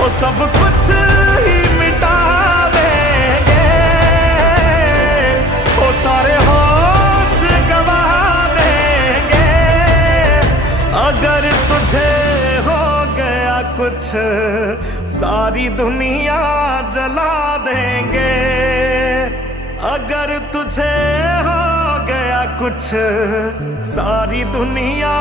वो सब कुछ ही मिटा देंगे, वो सारे होश गवा देंगे। अगर तुझे हो गया कुछ सारी दुनिया जला देंगे। अगर तुझे हो गया कुछ सारी दुनिया